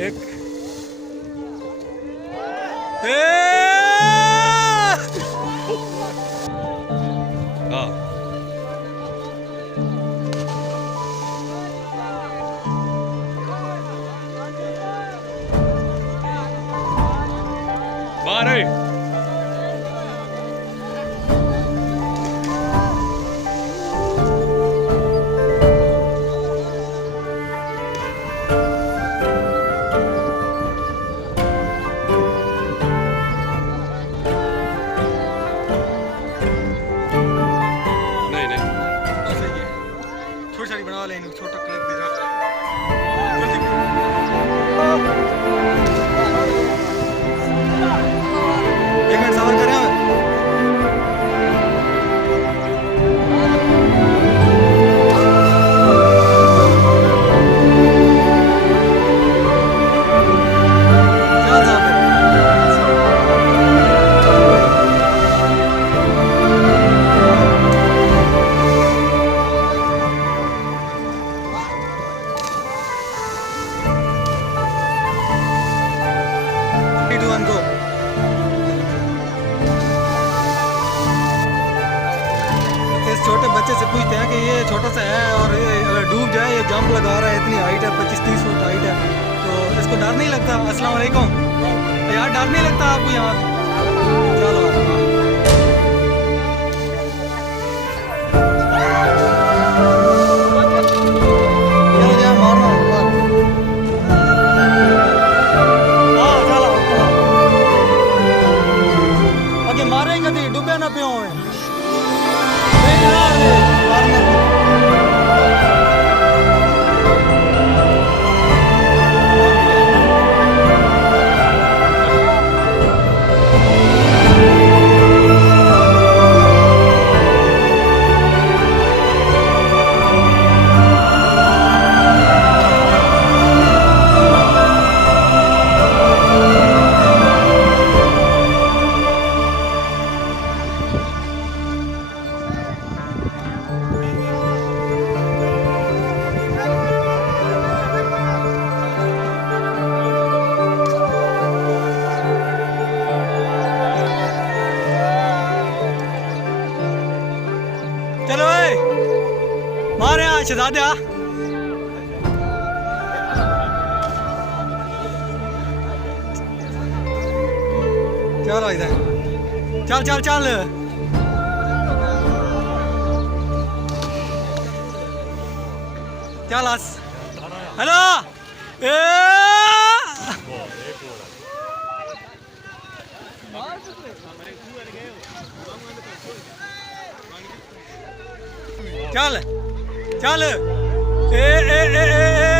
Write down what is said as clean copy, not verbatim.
एक ए हाँ बाहर है छोटी बना लेंगे छोटा क्लिप दे रहा एक मिनट सवार करें को इस छोटे बच्चे से पूछते हैं कि ये छोटा सा है और ये अगर डूब जाए ये जंप लगा रहा है, इतनी हाइट है, 25-30 फुट हाइट है, तो इसको डर नहीं लगता? अस्सलाम वालेकुम यार, डर नहीं लगता आपको यहाँ? चलो मारेगा तो डूबे ना पे हुए चलो मारे यहाँ शहजादे चलो इधर चल चल चल चल हेलो चल चल ए ए ए ए